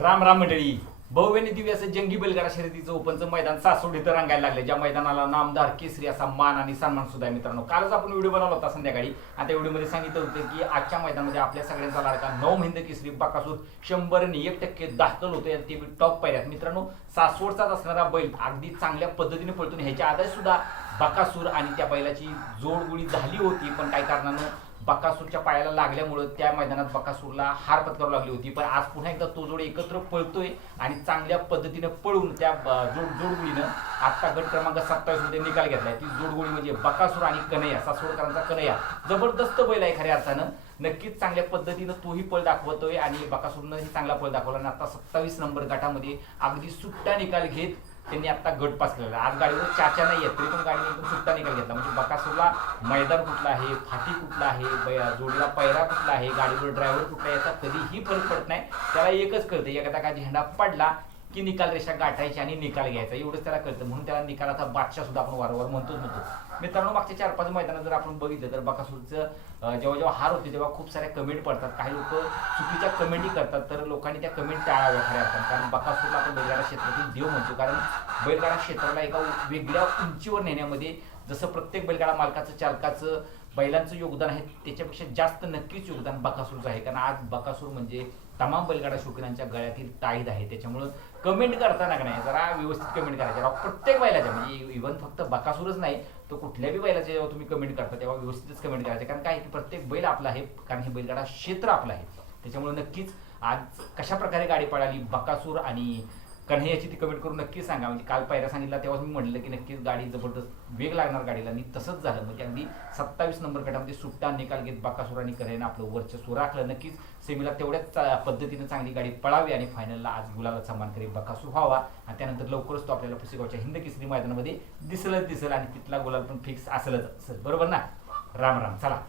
राम राम मंडळी. भव्याने दिव्य असं जंगी बैलगाडा शर्यतीचं ओपनचं मैदान सासवड इथं रंगायला लागले ज्या मैदानाला नामदार केसरी असा मान आणि सन्मान सुद्धा आहे मित्रांनो. कालच आपण व्हिडिओ बनवला होता संध्याकाळी. आता व्हिडिओमध्ये सांगितलं होतं की आजच्या मैदानामध्ये आपल्या सगळ्यांचा लाडका नऊ महिंद केसरी बाकासूर शंभर आणि एक टक्के दाखल होते आणि ते टॉप पायऱ्यात. मित्रांनो सासवडचाच असणारा बैल अगदी चांगल्या पद्धतीने पळतो ह्याच्या आधी सुद्धा बकासूर आणि त्या बैलाची जोडगुळी झाली होती. पण काही कारणानं बकासूरच्या पायाला लागल्यामुळं त्या मैदानात बकासूरला हार पत्करावी लागली होती. पण आज पुन्हा एकदा तो जोड एकत्र पळतोय आणि चांगल्या पद्धतीनं पळून त्या ब- जोड जोडगुळीनं आत्ता गट क्रमांक सत्तावीसमध्ये निकाल घेतलाय. ती जोडगुळी म्हणजे बकासूर आणि कन्हैया सासवडकरांचा कन्हैया. जबरदस्त बैल आहे खऱ्या अर्थानं. नक्कीच चांगल्या पद्धतीनं तोही पळ दाखवतोय आणि बकासूरनंही चांगला पळ दाखवला. आणि आता सत्तावीस नंबर गटामध्ये अगदी सुट्टा निकाल घेत त्यांनी आता गट पास केलेला आज गाडीवर चाचा नाही आहेत तरी पण गाडीने एकदम सुट्टा निकाल घेतला. म्हणजे बकासूरला मैदान कुठलं आहे फाटी कुठला आहे जोडीला पैरा कुठला आहे गाडीवर ड्रायव्हर कुठला आहे याचा कधीही फरक पडत नाही. त्याला एकच कळतं एखादा का झेंडा पडला की निकाल रेषा गाठायची आणि निकाल घ्यायचा. एवढंच त्याला कळतं. म्हणून त्याला निकालाचा बादशाह सुद्धा आपण वारंवार म्हणतोच म्हणतो. मित्रांनो मागच्या चार पाच मैदानात जर आपण बघितलं तर बकासूरचं जेव्हा जेव्हा हार होते तेव्हा खूप साऱ्या कमेंट पडतात. काही लोक चुकीच्या कमेंटी करतात तर लोकांनी त्या कमेंट टाळाव्या खऱ्या असतात कारण बकासूरला आपण बैलगाडा क्षेत्रातील देव म्हणतो. कारण बैलगाडा क्षेत्राला एका वेगळ्या उंचीवर नेण्यामध्ये जसं प्रत्येक बैलगाडा मालकाचं चालकाचं बैलांचं योगदान आहे त्याच्यापेक्षा जास्त नक्कीच योगदान बकासूरचं आहे. कारण आज बकासूर म्हणजे तमाम बैलगाडा शौकीनांच्या गळ्यातील ताईद आहे. त्याच्यामुळं कमेंट करताना नाही. जरा व्यवस्थित कमेंट करायच्या प्रत्येक बैलाच्या म्हणजे इव्हन फक्त बकासूरच नाही तो कुठल्याही बैलाच्या जेव्हा तुम्ही कमेंट करता तेव्हा व्यवस्थितच कमेंट करायचे. कारण काय की प्रत्येक बैल आपला आहे कारण हे बैलगाडा क्षेत्र आपलं आहे. त्याच्यामुळे नक्कीच आज कशा प्रकारे गाडी पळाली बकासूर आणि कारण हे याची ती कमेंट करून नक्की सांगा. म्हणजे काल पायऱ्या सांगितला तेव्हा मी म्हटलं की नक्कीच गाडी जबरदस्त वेग लागणार गाडीला. आणि तसंच झालं. म्हणजे अगदी सत्तावीस नंबर गटामध्ये सुट्टा निकाल घेत बकासूर करेन आपलं वर्चस्व राखलं नक्कीच सेमीला तेवढ्याच चा- पद्धतीनं चांगली गाडी पळावी आणि फायनलला आज गुलाला सन्मान करेल बकासूर व्हावा. आणि त्यानंतर लवकरच तो आपल्याला पुसेगावच्या हिंद केसरी मैदानामध्ये दिसलंच दिसेल आणि तिथला गुलाल पण फिक्स असेलच असेल. बरोबर ना? राम राम. चला.